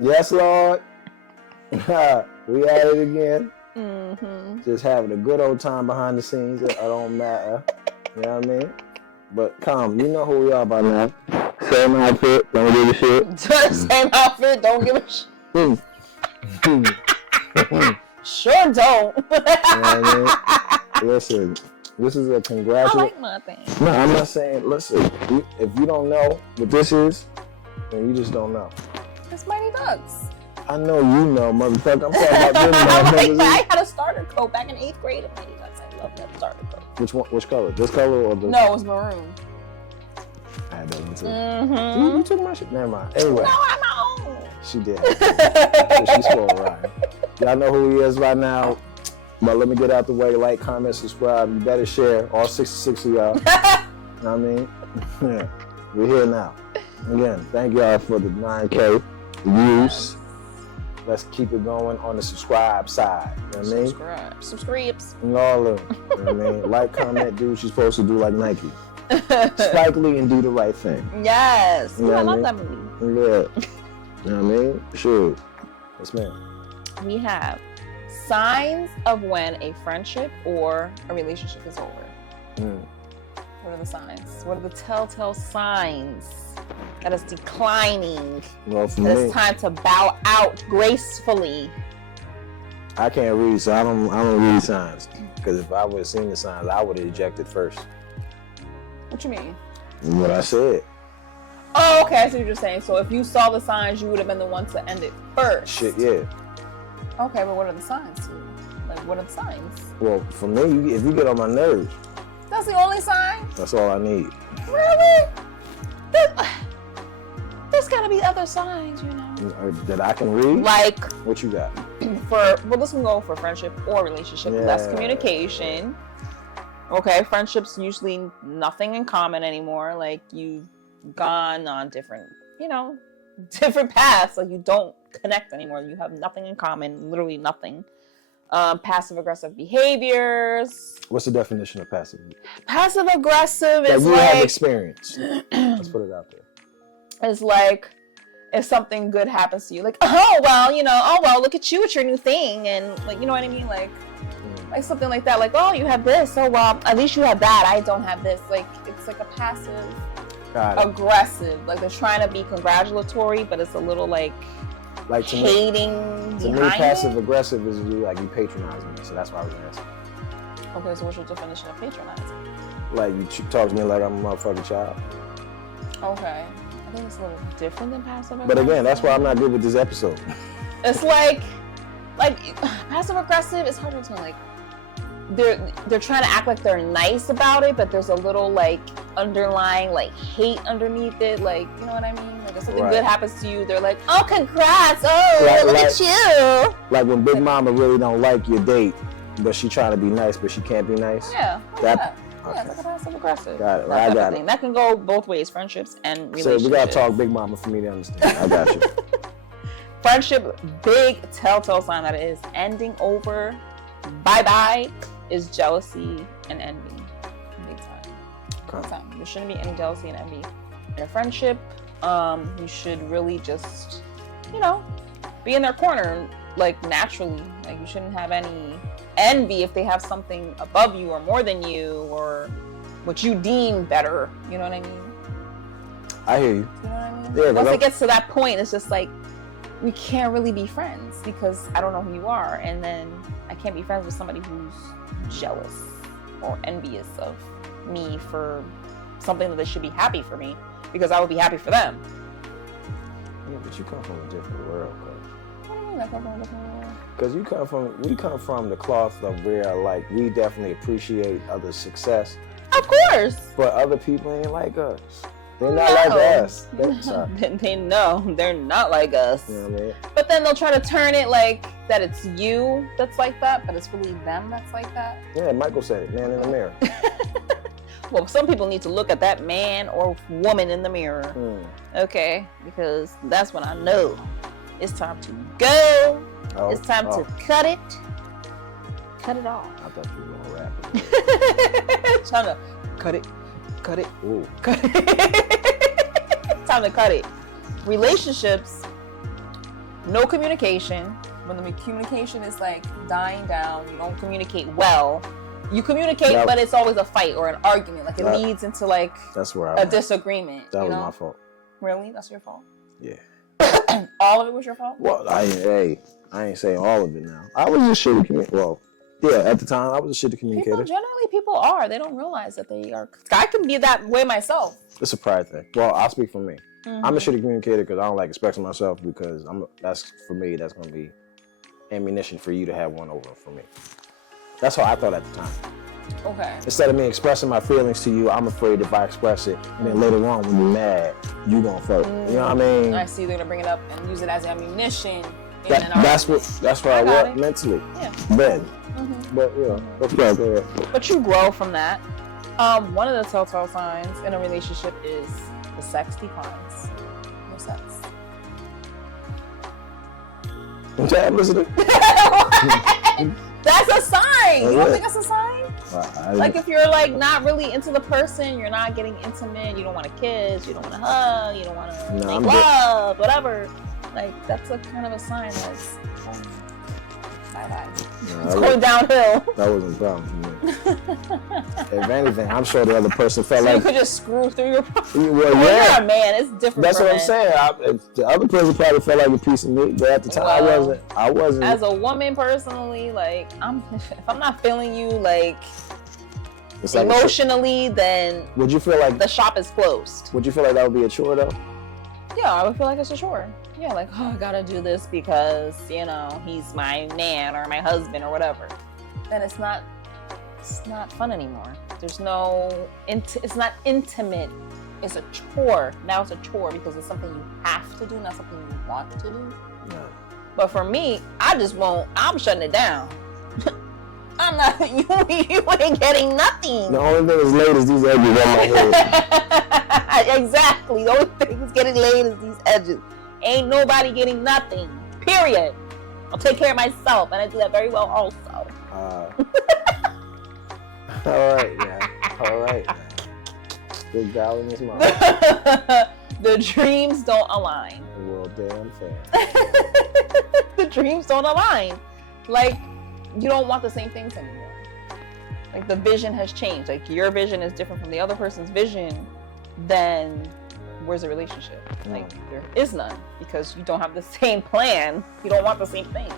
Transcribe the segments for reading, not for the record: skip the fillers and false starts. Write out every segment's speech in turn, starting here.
Yes, Lord. We at it again. Mm-hmm. Just having a good old time behind the scenes. It don't matter. You know what I mean? But come, you know who we are by now. Same outfit, don't give a shit. Same outfit, don't give a shit. Sure don't. You know what I mean? Listen, this is a congratulations. I like my thing. No, I'm not saying, listen, if you don't know what this is, then you just don't know. It's Mighty Ducks. I know you know, motherfucker. I'm talking about them motherfuckers. I had a starter coat back in 8th grade at Mighty Ducks. I love that starter coat. Which one? Which color? This color or the? No, it was maroon. I had that one too. Mm-hmm. You took my shit? Never mind. Anyway. No, I'm my own. She did. She spoiled Ryan. Y'all know who he is right now. But let me get out the way. Like, comment, subscribe. You better share. All 66 of y'all. You know what I mean? Yeah. We're here now. Again, thank y'all for the 9K views. Let's keep it going on the subscribe side. You know what I mean? Subscribes. And all of them. You know what I mean? Like, comment, do what you're supposed to do like Nike. Spike Lee and do the right thing. Yes. You know I what love I mean? that movie. Yeah. You know what I mean? Sure. Yes, ma'am. We have signs of when a friendship or a relationship is over. What are the signs? What are the telltale signs that it's declining? Well, for that me, it's time to bow out gracefully. I can't read, so I don't read signs. Because if I would have seen the signs, I would have ejected first. What you mean? What I said. Oh, okay. I see what you're saying. So if you saw the signs, you would have been the one to end it first. Shit, yeah. Okay, but what are the signs? Like, what are the signs? Well, for me, if you get on my nerves, That's the only sign? that's all I need. Really? There's gotta be other signs, you know. That I can read? Like, What you got? this can go for friendship or relationship. Yeah. Less communication. Okay, friendships usually nothing in common anymore. Like, you've gone on different paths. Like, you don't connect anymore. You have nothing in common, literally nothing. Passive aggressive behaviors. What's the definition of passive? Passive aggressive That is you like have experience. Let's put it out there. It's like if something good happens to you, like, oh well, look at you with your new thing, and like, you know what I mean, like something like that, like, oh, you have this, oh well, at least you have that, I don't have this. Like, it's like a passive aggressive, like they're trying to be congratulatory, but it's a little like to hating me, to me, passive aggressive is you patronize me, so that's why I was asking. Okay, so what's your definition of patronizing? Like, you talk to me like I'm a motherfucking child. Okay, I think it's a little different than passive aggressive. But again, that's why I'm not good with this episode. It's like passive aggressive, it's hard to explain. Like, they're trying to act like they're nice about it, but there's a little like underlying like hate underneath it. Like, you know what I mean? Like, if something good happens to you, they're like, oh, congrats! Oh, look at you! Like when Big Mama really don't like your date, but she trying to be nice, but she can't be nice. Yeah. Okay. Yeah, it's like a passive aggressive. Got it. I got it. That can go both ways, friendships and relationships. So we gotta talk Big Mama for me to understand. I got you. Friendship, big telltale sign that it is ending over. Bye-bye. Is jealousy and envy. Big time. Big time. There shouldn't be any jealousy and envy in a friendship. You should really just, be in their corner, like, naturally. Like, you shouldn't have any envy if they have something above you or more than you or what you deem better. You know what I mean? I hear you. You know what I mean? Yeah, once it gets to that point, it's just like, we can't really be friends because I don't know who you are, and then I can't be friends with somebody who's jealous or envious of me for something that they should be happy for me because I would be happy for them. Yeah, but you come from a different world, cuz. What do you mean I come from a different world? Because we come from the cloth of where, like, we definitely appreciate others' success. Of course. But other people ain't like us. They're not like us. They know they're not like us. You know what I mean? But then they'll try to turn it like that it's you that's like that, but it's really them that's like that. Yeah, Michael said it, man in the mirror. Well, some people need to look at that man or woman in the mirror. Okay? Because that's when I know it's time to go. It's time to cut it. Cut it off. I thought you were going to rap it. Trying to cut it. Cut it. Ooh. Cut it. Time to cut it. Relationships, no communication. When the communication is like dying down, you don't communicate well. You communicate, but it's always a fight or an argument. Like it leads into like a disagreement. That was my fault. Really? That's your fault? Yeah. All of it was your fault? Well, I ain't saying all of it now. I was just shitty communicator. Well, yeah, at the time I was a shitty communicator. People are. They don't realize that they are. I can be that way myself. It's a pride thing. Well, I'll speak for me. Mm-hmm. I'm a shitty communicator because I don't like expressing myself because that's going to be ammunition for you to have one over for me. That's how I thought at the time. Okay. Instead of me expressing my feelings to you, I'm afraid if I express it, and then later on when you're mad, you gonna feel it. You know what I mean? I see they're gonna bring it up and use it as ammunition. That's where I work mentally. Yeah. Bad. Mm-hmm. But go ahead. But you grow from that. One of the telltale signs in a relationship is the sex declines. No sex. I'm listening. That's a sign. You don't think that's a sign? Like if you're like not really into the person, you're not getting intimate, you don't want to kiss, you don't want to hug, you don't want to make love, whatever. Like that's a kind of a sign that's bye-bye. It's going downhill. That wasn't dumb for me. If anything, I'm sure the other person felt like you could just screw through your well, you're a man, it's different. That's what I'm saying. The other person probably felt like a piece of meat, but at the time I wasn't. As a woman personally, like if I'm not feeling you like emotionally, then would you feel like the shop is closed? Would you feel like that would be a chore though? Yeah, I would feel like it's a chore. Yeah, like, I gotta do this because, he's my man or my husband or whatever. Then it's not fun anymore. There's no, it's not intimate. It's a chore. Now it's a chore because it's something you have to do, not something you want to do. No. But for me, I just won't, I'm shutting it down. I'm not, you ain't getting nothing. The only thing is laid is these edges on my head. Exactly. The only thing is getting laid is these edges. Ain't nobody getting nothing. Period. I'll take care of myself, and I do that very well also. All right, yeah. All right. Big gal in his mouth. The dreams don't align. Well, damn fair. The dreams don't align. Like, you don't want the same things anymore. Like, the vision has changed. Like, your vision is different from the other person's vision. Then where's the relationship? Like, there is none because you don't have the same plan. You don't want the same things.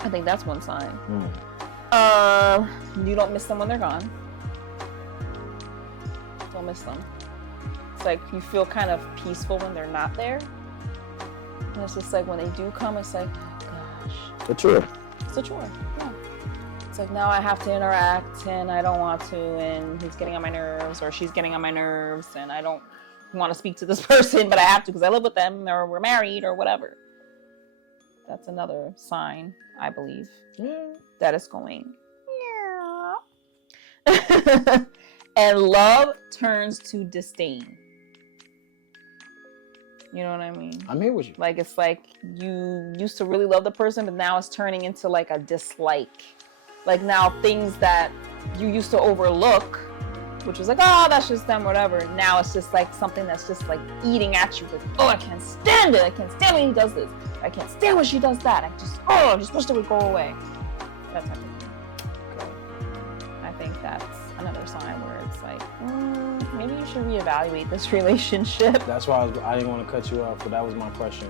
I think that's one sign. You don't miss them when they're gone. Don't miss them. It's like you feel kind of peaceful when they're not there. And it's just like when they do come, it's like, oh gosh. A chore. It's a chore, yeah. It's like now I have to interact and I don't want to, and he's getting on my nerves or she's getting on my nerves, and I don't want to speak to this person, but I have to because I live with them or we're married or whatever. That's another sign, I believe, that it's going. And love turns to disdain. You know what I mean? I'm here with you. Like, it's like you used to really love the person, but now it's turning into like a dislike. Like now things that you used to overlook, which was like, oh, that's just them, whatever. Now it's just like something that's just like eating at you. Like, oh, I can't stand it. I can't stand when he does this. I can't stand when she does that. I just wish it would go away. That type of thing. Okay. I think that's another sign where it's like, maybe you should reevaluate this relationship. That's why I didn't want to cut you off, but that was my question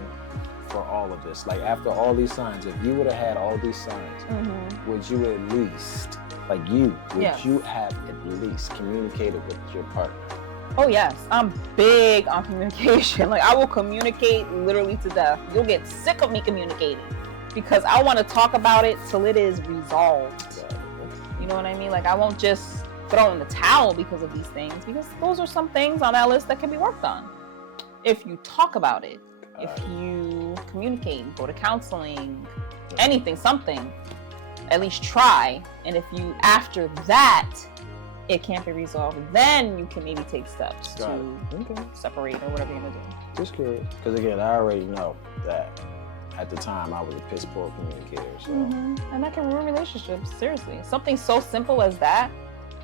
for all of this. Like, after all these signs, if you would have had all these signs, would you at least, you have at least communicated with your partner? Oh yes, I'm big on communication. Like, I will communicate literally to death. You'll get sick of me communicating because I want to talk about it till it is resolved. You know what I mean? Like, I won't just throw in the towel because of these things, because those are some things on that list that can be worked on. If you talk about it, if you communicate, go to counseling, anything, something, at least try. And if you, after that, it can't be resolved, then you can maybe take steps to separate or whatever you're gonna do. Just curious, because again, I already know that at the time I was a piss poor communicator. So. And that can ruin relationships. Seriously, something so simple as that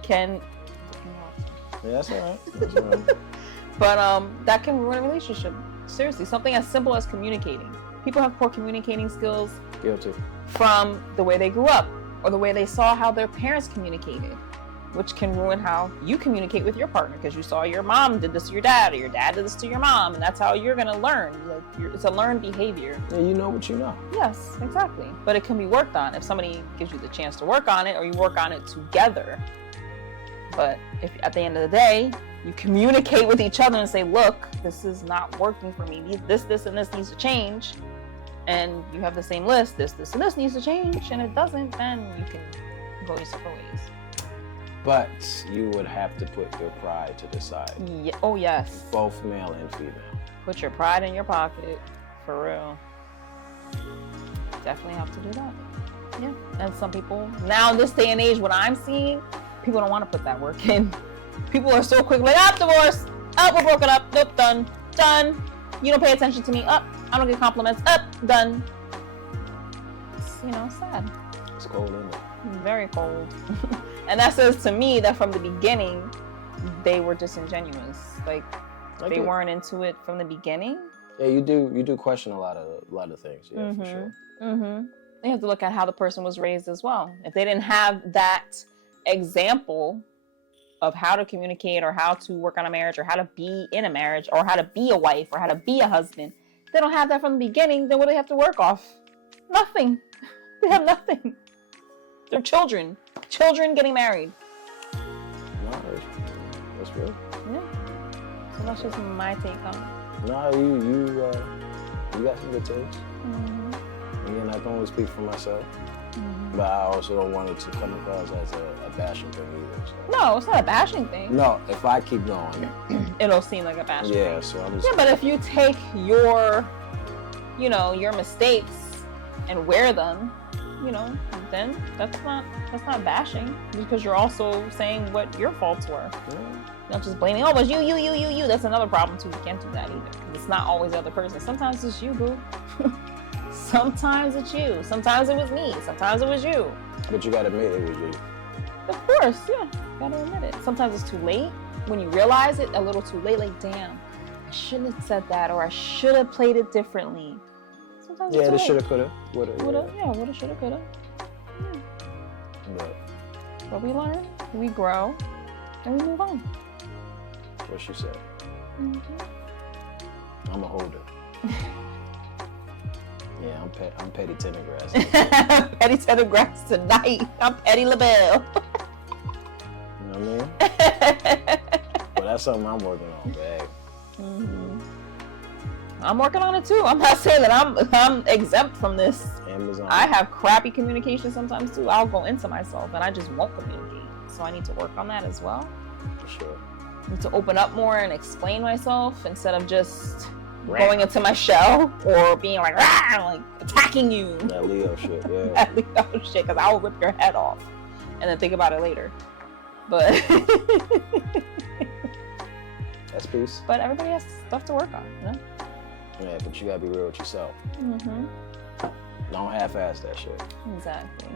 can. Yeah, that's all right. That's all right. But that can ruin a relationship. Seriously, something as simple as communicating. People have poor communicating skills. Guilty. From the way they grew up or the way they saw how their parents communicated, which can ruin how you communicate with your partner because you saw your mom did this to your dad or your dad did this to your mom, and that's how you're going to learn. It's a learned behavior. Yeah, you know what you know. Yes, exactly. But it can be worked on if somebody gives you the chance to work on it or you work on it together. But if at the end of the day, you communicate with each other and say, look, this is not working for me. This, and this needs to change. And you have the same list, this, and this needs to change, and it doesn't, then you can go your separate ways. But you would have to put your pride to the side. Yeah. Oh, yes. Both male and female. Put your pride in your pocket, for real. Definitely have to do that. Yeah. And some people, now in this day and age, what I'm seeing, people don't want to put that work in. People are so quick, like, divorce. We're broken up. Nope, done. You don't pay attention to me. I don't get compliments. Done. It's, sad. It's cold, isn't it? Very cold. And that says to me that from the beginning, they were disingenuous. Like, they weren't into it from the beginning. Yeah, you do question a lot of things. Yeah, for sure. Mm-hmm. You have to look at how the person was raised as well. If they didn't have that example of how to communicate or how to work on a marriage or how to be in a marriage or how to be a wife or how to be a husband, they don't have that from the beginning, then what do they have to work off? Nothing. They have nothing. They're children getting married. No, that's real. Yeah. So that's just my take on it. No, you got some good takes. Mm-hmm. Again, I can only speak for myself. Mm-hmm. But I also don't want it to come across as a bashing thing either. So. No, it's not a bashing thing. No, if I keep going, it'll seem like a bashing thing. Yeah, so I'm just... Yeah, but if you take your mistakes and wear them, then that's not bashing, because you're also saying what your faults were. Yeah. You're not just blaming, but you. That's another problem too. You can't do that either, because it's not always the other person. Sometimes it's you, boo. Sometimes it's you. Sometimes it was me. Sometimes it was you. But you gotta admit it was you. Of course, yeah. Gotta admit it. Sometimes it's too late. When you realize it, a little too late, like, damn, I shouldn't have said that, or I should have played it differently. Sometimes yeah, it's they too shoulda, coulda, woulda. Yeah, woulda, shoulda, coulda. Yeah. But we learn, we grow, and we move on. What she said. Mm-hmm. I'm a holder. Yeah, I'm petty tendergrass. Petty tendergrass tonight. I'm Petty LaBelle. You know what I mean? Well, that's something I'm working on, babe. Mm-hmm. I'm working on it too. I'm not saying that I'm exempt from this. Amazon. I have crappy communication sometimes too. I'll go into myself and I just won't communicate. So I need to work on that as well. For sure. I need to open up more and explain myself instead of just going into my shell or being like, rah, like attacking you. That Leo shit, yeah. That Leo shit, because I'll rip your head off and then think about it later. But that's peace. But everybody has stuff to work on, Yeah, but you gotta be real with yourself. Mm-hmm. Don't half-ass that shit. Exactly.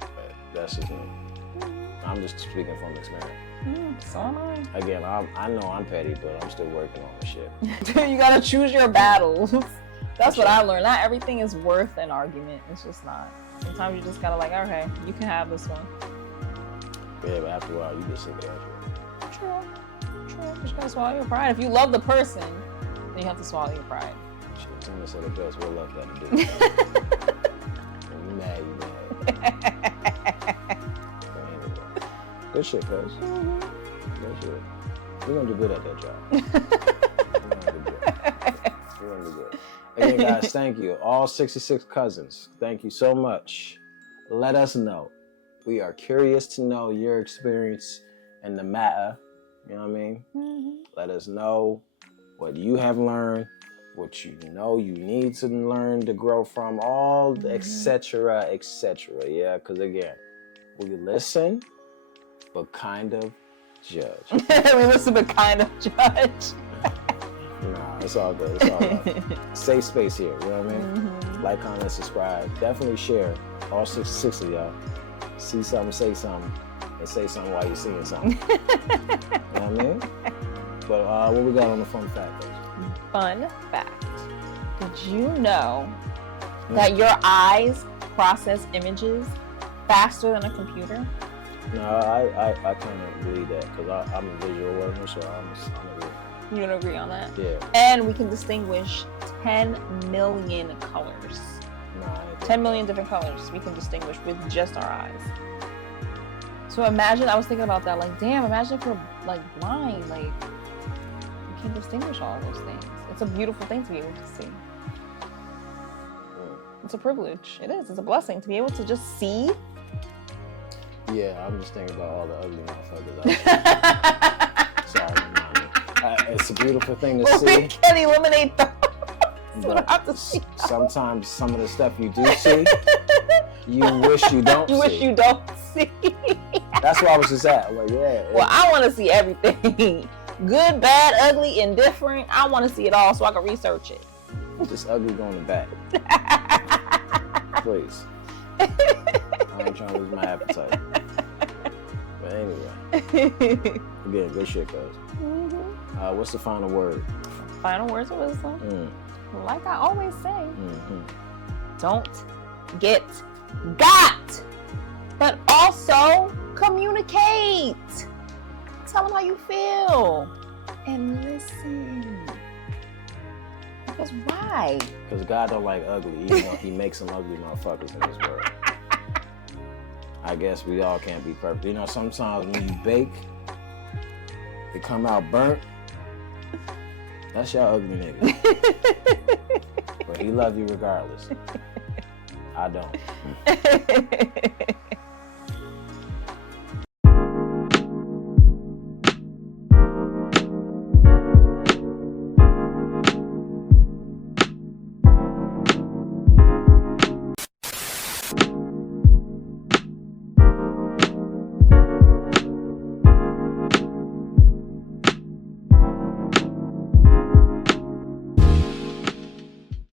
But that's just me. Mm-hmm. I'm just speaking from experience. So am I. Again, I know I'm petty, but I'm still working on the shit. You gotta choose your battles. That's what I learned. Not everything is worth an argument. It's just not. Sometimes you just gotta like, okay, you can have this one. Yeah, but after a while, you get sick of that shit. True. You just gotta swallow your pride. If you love the person, then you have to swallow your pride. Shit, Tina said it best. What love got to do? When you mad, you mad. Good shit, cuz. Good shit. We're gonna do good at that job. We're gonna do good. Again, guys, thank you. All 66 cousins, thank you so much. Let us know. We are curious to know your experience in the matter. You know what I mean? Mm-hmm. Let us know what you have learned, what you know you need to learn to grow from, all etc., etc. Yeah, because again, we listen, but kind of judge. We listen, but kind of judge. Nah, it's all good. It's all right. Safe space here. You know what I mean? Mm-hmm. Like, comment, subscribe. Definitely share. All 66 of y'all. See something, say something, and say something while you're seeing something. You know what I mean? But what we got on the fun fact? Fun fact. Did you know that your eyes process images faster than a computer? No, I kind of believe that because I'm a visual learner, so I'm agree. You don't agree on that? Yeah. And we can distinguish 10 million colors. Nah, 10 million different colors we can distinguish with just our eyes. So imagine, I was thinking about that, like, damn, imagine if we're like blind, like, we can't distinguish all those things. It's a beautiful thing to be able to see. It's a privilege. It is. It's a blessing to be able to just see. Yeah, I'm just thinking about all the ugly motherfuckers out there. Sorry, mommy. It's a beautiful thing to see. We can't eliminate them. We don't have to see. Sometimes some of the stuff you do see, you wish you don't see. You wish you don't see. That's where I was just at. Like, yeah. Well, I want to see everything. Good, bad, ugly, indifferent. I want to see it all so I can research it. Just ugly going back. Please. I ain't trying to lose my appetite. But anyway. Again, good shit, guys. Mm-hmm. What's the final word? Final words of wisdom. Like I always say, don't get got, but also communicate. Tell them how you feel and listen. Because why? Because God don't like ugly, even though he makes some ugly motherfuckers in this world. I guess we all can't be perfect. You know, sometimes when you bake, it come out burnt. That's your ugly nigga. But he love you regardless. I don't.